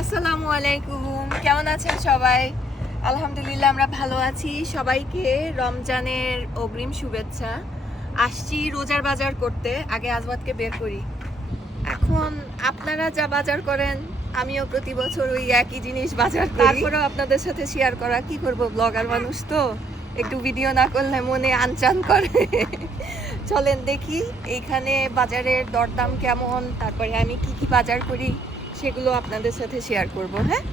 আসসালামু আলাইকুম। কেমন আছেন সবাই? আলহামদুলিল্লাহ আমরা ভালো আছি। সবাইকে রমজানের অগ্রিম শুভেচ্ছা। আসছি রোজার বাজার করতে। আগে আজবাদকে বের করি। এখন আপনারা যা বাজার করেন, আমিও প্রতি বছর ওই একই জিনিস বাজার তারপরেও আপনাদের সাথে শেয়ার করা, কি করব ব্লগার মানুষ তো? একটু ভিডিও না করলে মনে আনচান করে। চলেন দেখি, এইখানে বাজারের দরদাম কেমন, তারপরে আমি কি কি বাজার করি। সেগুলো আপনাদের সাথে শেয়ার করব হ্যাঁ?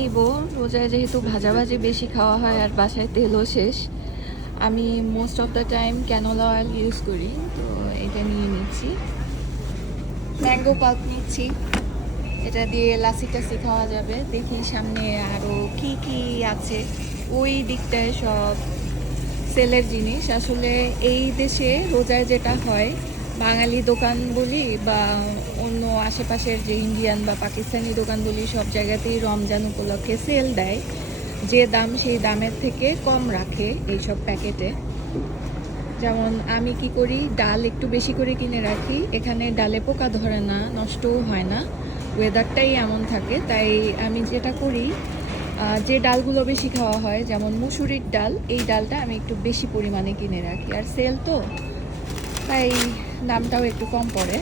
নিব। রোজায় যেহেতু ভাজাভাজি বেশি খাওয়া হয় আর বাসায় তেলও শেষ, আমি most of the time canola oil use করি, তো এটা নিয়ে নিচ্ছি। ম্যাঙ্গো পাল্প নিচ্ছি, এটা দিয়ে লাসি টাসি খাওয়া যাবে। দেখি সামনে আরও কি কি আছে। ওই দিকটায় সব সেলের জিনিস। আসলে এই দেশে রোজায় যেটা হয় বাঙালি দোকান বলি বা অন্য আশেপাশের যে ইন্ডিয়ান বা পাকিস্তানি দোকান বলি, সব জায়গাতেই রমজান উপলক্ষে সেল দেয়। যে দাম সেই দামের থেকে কম রাখে এইসব প্যাকেটে যেমন আমি কি করি, ডাল একটু বেশি করে কিনে রাখি। এখানে ডালে পোকা ধরে না, নষ্টও হয় না। ওয়েদারটাই এমন থাকে। তাই আমি যেটা করি যে ডালগুলো বেশি খাওয়া হয়, যেমন মুসুরির ডাল, এই ডালটা আমি একটু বেশি পরিমাণে কিনে রাখি। আর সেল তো তাই দামটাও একটু কম পড়ে।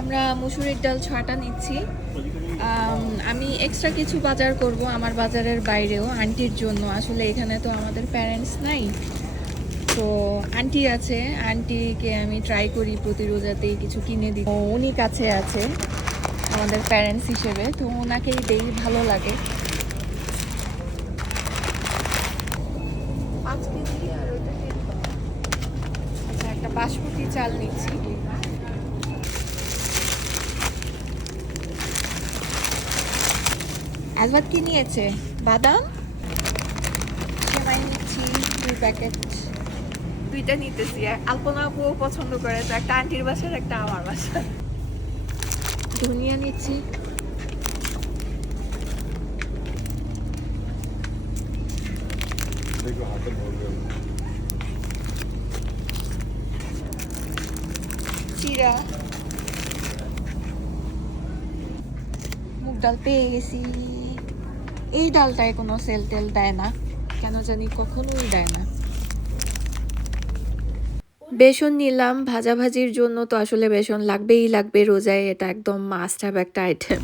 আমরা মুসুরির ডাল ছটা নিচ্ছি। আমি এক্সট্রা কিছু বাজার করব আমার বাজারের বাইরেও আন্টির জন্য। আসলে এখানে তো আমাদের প্যারেন্টস নাই। তো আন্টি আছে, আন্টিকে আমি ট্রাই করি প্রতি রোজাতেই কিছু কিনে দিই উনি কাছে আছে আমাদের প্যারেন্টস হিসেবে, তো ওনাকেই দেই, ভালো লাগে। কেজি আর বাসমতি চাল নিচ্ছি। আজবাদ কি নিয়েছে? বাদাম? সেমাই নিচ্ছি দুই প্যাকেট। দুইটা নিতেছি। আলপনা আপুও পছন্দ করে তো একটা আন্টির বাসার একটা আমার বাসা ধনিয়া নিচ্ছি। দেখো হাতে গা মুগ ডাল পেয়ে এই ডালটায় কোনো সেল টেল দেয় না কেন জানি কখনোই দেয় না। বেসন নিলাম ভাজাভাজির জন্য তো আসলে বেসন লাগবেই লাগবে রোজায় এটা একদম মাস্ট হ্যাভ একটা আইটেম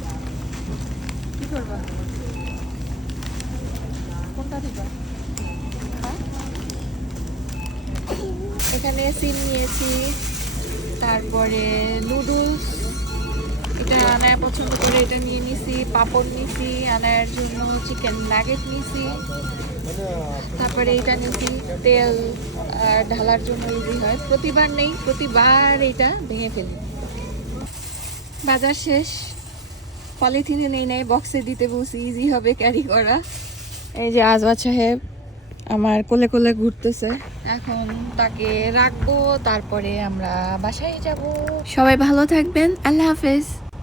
এখানে সিম নিয়েছি। তারপরে নুডলস। এটা আনায় পছন্দ করে এটা নিয়ে নিছি, পাপড় নিছি আনায়ের জন্য চিকেন নাগেট নিছি। তারপরে এটা নিছি, তেল, আর ঢালার জন্য ইজি হয়। প্রতিবার নেই, প্রতিবার এটা ভেঙে ফেলি। বাজার শেষ। পলিথিনে নেই নাই বক্সে দিতে বসি ইজি হবে ক্যারি করা। এই যে আজবাদ সাহেব আমার কোলে কোলে ঘুরতেছে। এখন তাকে রাখব তারপরে আমরা বাসায় যাব। সবাই ভালো থাকবেন আল্লাহ হাফেজ।